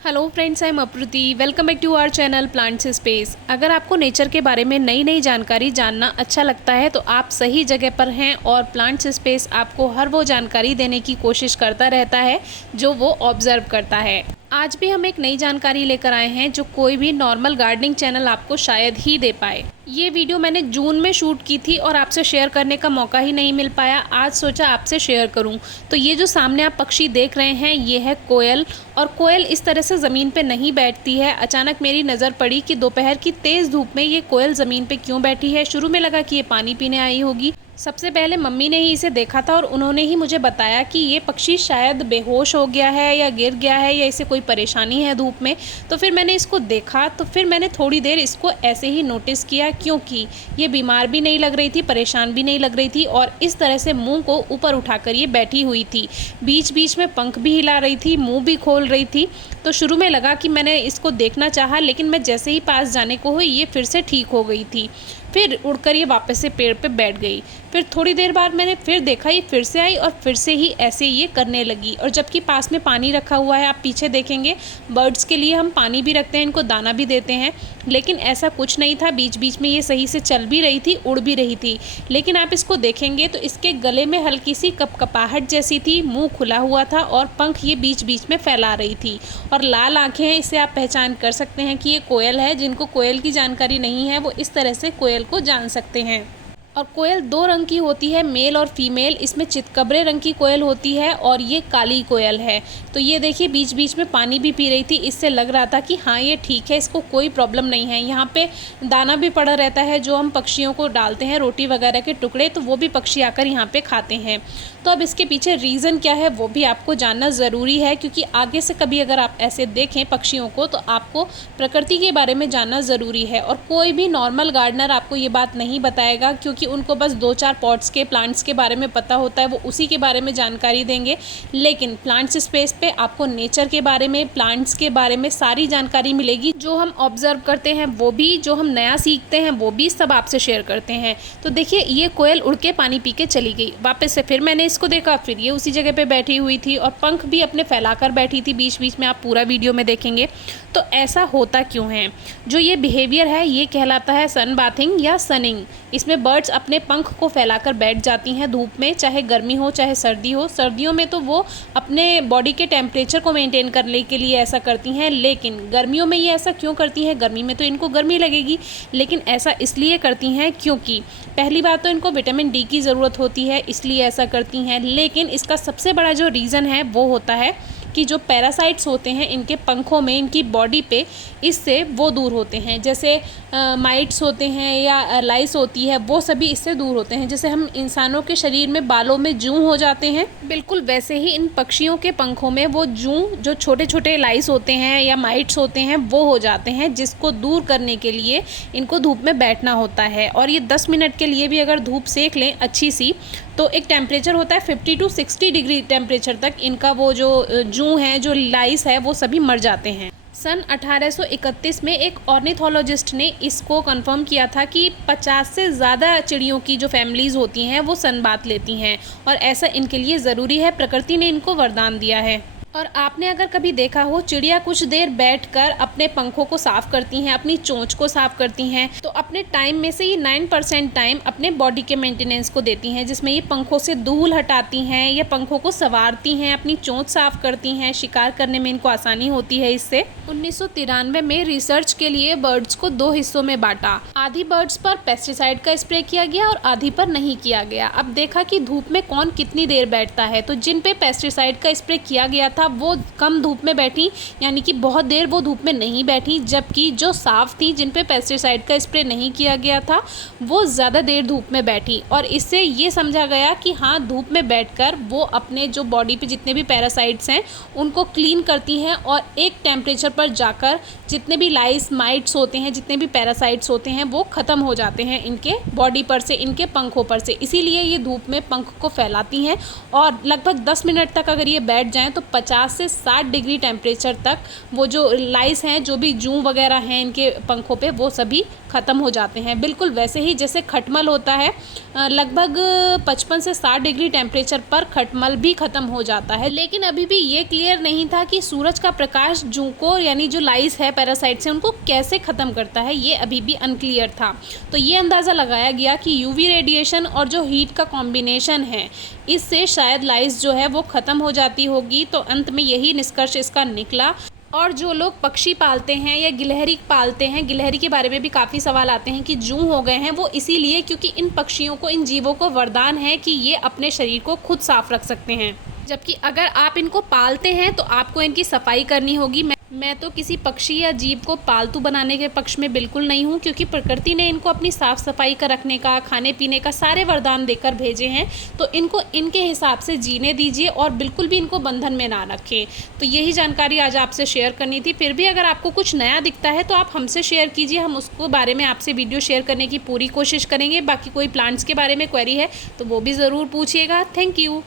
Hello friends, I am Apruti. Welcome back to our channel plants space. अगर आपको nature के बारे में नई नई जानकारी जानना अच्छा लगता है तो आप सही जगह पर हैं और प्लांट्स स्पेस आपको हर वो जानकारी देने की कोशिश करता रहता है जो वो ऑब्जर्व करता है। आज भी हम एक नई जानकारी लेकर आए हैं जो कोई भी नॉर्मल गार्डनिंग चैनल आपको शायद ही दे पाए। ये वीडियो मैंने जून में शूट की थी और आपसे शेयर करने का मौका ही नहीं मिल पाया। आज सोचा आपसे शेयर करूं। तो ये जो सामने आप पक्षी देख रहे हैं ये है कोयल। और कोयल इस तरह से ज़मीन पे नहीं बैठती है। अचानक मेरी नज़र पड़ी कि दोपहर की तेज़ धूप में ये कोयल ज़मीन पे क्यों बैठी है। शुरू में लगा कि ये पानी पीने आई होगी। सबसे पहले मम्मी ने ही इसे देखा था और उन्होंने ही मुझे बताया कि ये पक्षी शायद बेहोश हो गया है या गिर गया है या इसे कोई परेशानी है धूप में। तो फिर मैंने इसको देखा तो फिर मैंने थोड़ी देर इसको ऐसे ही नोटिस किया, क्योंकि ये बीमार भी नहीं लग रही थी, परेशान भी नहीं लग रही थी और इस तरह से मुंह को ऊपर उठाकर ये बैठी हुई थी। बीच बीच में पंख भी हिला रही थी, मुँह भी खोल रही थी। तो शुरू में लगा कि मैंने इसको देखना चाहा, लेकिन मैं जैसे ही पास जाने को हुई ये फिर से ठीक हो गई थी। फिर उड़कर ये वापस से पेड़ पे बैठ गई। फिर थोड़ी देर बाद मैंने फिर देखा, ये फिर से आई और फिर से ही ऐसे ये करने लगी। और जबकि पास में पानी रखा हुआ है, आप पीछे देखेंगे बर्ड्स के लिए हम पानी भी रखते हैं, इनको दाना भी देते हैं, लेकिन ऐसा कुछ नहीं था। बीच बीच में ये सही से चल भी रही थी, उड़ भी रही थी। लेकिन आप इसको देखेंगे तो इसके गले में हल्की सी कपकपाहट जैसी थी, मुंह खुला हुआ था और पंख ये बीच बीच में फैला रही थी और लाल आंखें हैं। इससे आप पहचान कर सकते हैं कि ये कोयल है। जिनको कोयल की जानकारी नहीं है वो इस तरह से कोयल को जान सकते हैं। और कोयल दो रंग की होती है, मेल और फीमेल। इसमें चितकबरे रंग की कोयल होती है और ये काली कोयल है। तो ये देखिए बीच बीच में पानी भी पी रही थी। इससे लग रहा था कि हाँ ये ठीक है, इसको कोई प्रॉब्लम नहीं है। यहाँ पे दाना भी पड़ा रहता है जो हम पक्षियों को डालते हैं, रोटी वगैरह के टुकड़े, तो वो भी पक्षी आकर यहाँ पे खाते हैं। तो अब इसके पीछे रीज़न क्या है वो भी आपको जानना ज़रूरी है, क्योंकि आगे से कभी अगर आप ऐसे देखें पक्षियों को तो आपको प्रकृति के बारे में जानना ज़रूरी है। और कोई भी नॉर्मल गार्डनर आपको ये बात नहीं बताएगा, क्योंकि उनको बस 2-4 पॉट्स के प्लांट्स के बारे में पता होता है, वो उसी के बारे में जानकारी देंगे। लेकिन प्लांट्स स्पेस पे आपको नेचर के बारे में, प्लांट्स के बारे में सारी जानकारी मिलेगी। जो हम ऑब्जर्व करते हैं वो भी, जो हम नया सीखते हैं वो भी, सब आपसे शेयर करते हैं। तो देखिए ये कोयल उड़ के पानी पी के चली गई वापस से। फिर मैंने इसको देखा, फिर ये उसी जगह पे बैठी हुई थी और पंख भी अपने फैलाकर बैठी थी। बीच बीच में आप पूरा वीडियो में देखेंगे। तो ऐसा होता क्यों है? जो ये बिहेवियर है ये कहलाता है सन बाथिंग या सनिंग। इसमें बर्ड्स अपने पंख को फैलाकर बैठ जाती हैं धूप में, चाहे गर्मी हो चाहे सर्दी हो। सर्दियों में तो वो अपने बॉडी के टेम्परेचर को मेंटेन करने के लिए ऐसा करती हैं, लेकिन गर्मियों में ये ऐसा क्यों करती हैं? गर्मी में तो इनको गर्मी लगेगी, लेकिन ऐसा इसलिए करती हैं क्योंकि पहली बात तो इनको विटामिन डी की ज़रूरत होती है, इसलिए ऐसा करती हैं। लेकिन इसका सबसे बड़ा जो रीज़न है वो होता है कि जो पैरासाइट्स होते हैं इनके पंखों में, इनकी बॉडी पे, इससे वो दूर होते हैं। जैसे माइट्स होते हैं या लाइस होती है, वो सभी इससे दूर होते हैं। जैसे हम इंसानों के शरीर में बालों में जूं हो जाते हैं, बिल्कुल वैसे ही इन पक्षियों के पंखों में वो जूं, जो छोटे छोटे लाइस होते हैं या माइट्स होते हैं, वो हो जाते हैं, जिसको दूर करने के लिए इनको धूप में बैठना होता है। और ये 10 मिनट के लिए भी अगर धूप सेक लें अच्छी सी, तो एक टेम्परेचर होता है 50 to 60 डिग्री टेम्परेचर तक इनका वो जो जूं है, जो लाइस है, वो सभी मर जाते हैं। सन 1831 में एक ऑर्निथोलॉजिस्ट ने इसको कंफर्म किया था कि 50 से ज़्यादा चिड़ियों की जो फैमिलीज़ होती हैं वो सन बाथ लेती हैं और ऐसा इनके लिए ज़रूरी है। प्रकृति ने इनको वरदान दिया है। और आपने अगर कभी देखा हो, चिड़िया कुछ देर बैठकर अपने पंखों को साफ़ करती हैं, अपनी चोंच को साफ़ करती हैं, तो अपने टाइम में से ये 9% टाइम अपने बॉडी के मेंटेनेंस को देती हैं, जिसमें ये पंखों से धूल हटाती हैं या पंखों को संवारती हैं, अपनी चोंच साफ़ करती हैं। शिकार करने में इनको आसानी होती है इससे। 1993 में रिसर्च के लिए बर्ड्स को 2 हिस्सों में बांटा। आधी बर्ड्स पर पेस्टिसाइड का स्प्रे किया गया और आधी पर नहीं किया गया। अब देखा कि धूप में कौन कितनी देर बैठता है, तो जिन पे पेस्टिसाइड का स्प्रे किया गया था वो कम धूप में बैठी, यानी कि बहुत देर वो धूप में नहीं बैठी। जबकि जो साफ थी, जिन पे पेस्टिसाइड का स्प्रे नहीं किया गया था, वो ज़्यादा देर धूप में बैठी। और इससे ये समझा गया कि हाँ, धूप में बैठकर वो अपने जो बॉडी पे जितने भी पैरासाइट्स हैं उनको क्लीन करती हैं और एक टेम्परेचर पर जाकर जितने भी लाइस, माइट्स होते हैं, जितने भी पैरासाइट्स होते हैं, वो ख़त्म हो जाते हैं इनके बॉडी पर से, इनके पंखों पर से। इसीलिए ये धूप में पंख को फैलाती हैं और लगभग 10 मिनट तक अगर ये बैठ जाएँ तो 50 से 60 डिग्री टेम्परेचर तक वो जो लाइस हैं, जो भी जू वगैरह हैं इनके पंखों पे, वो सभी ख़त्म हो जाते हैं। बिल्कुल वैसे ही जैसे खटमल होता है, लगभग 55 से 60 डिग्री टेम्परेचर पर खटमल भी ख़त्म हो जाता है। लेकिन अभी भी ये क्लियर नहीं था कि सूरज का प्रकाश जू को, यानी जो लाइस है पैरासाइट से, उनको कैसे ख़त्म करता है, ये अभी भी अनक्लियर था। तो ये अंदाज़ा लगाया गया कि यूवी रेडिएशन और जो हीट का कॉम्बिनेशन है, इससे शायद लाइस जो है वो ख़त्म हो जाती होगी। तो अंत में यही निष्कर्ष इसका निकला। और जो लोग पक्षी पालते हैं या गिलहरी पालते हैं, गिलहरी के बारे में भी काफ़ी सवाल आते हैं कि जू हो गए हैं, वो इसीलिए क्योंकि इन पक्षियों को, इन जीवों को वरदान है कि ये अपने शरीर को खुद साफ रख सकते हैं। जबकि अगर आप इनको पालते हैं तो आपको इनकी सफाई करनी होगी। मैं तो किसी पक्षी या जीव को पालतू बनाने के पक्ष में बिल्कुल नहीं हूँ, क्योंकि प्रकृति ने इनको अपनी साफ़ सफाई का रखने का, खाने पीने का सारे वरदान देकर भेजे हैं। तो इनको इनके हिसाब से जीने दीजिए और बिल्कुल भी इनको बंधन में ना रखें। तो यही जानकारी आज आपसे शेयर करनी थी। फिर भी अगर आपको कुछ नया दिखता है तो आप हमसे शेयर कीजिए, हम उसको बारे में आपसे वीडियो शेयर करने की पूरी कोशिश करेंगे। बाकी कोई प्लांट्स के बारे में क्वेरी है तो वो भी ज़रूर पूछिएगा। Thank you.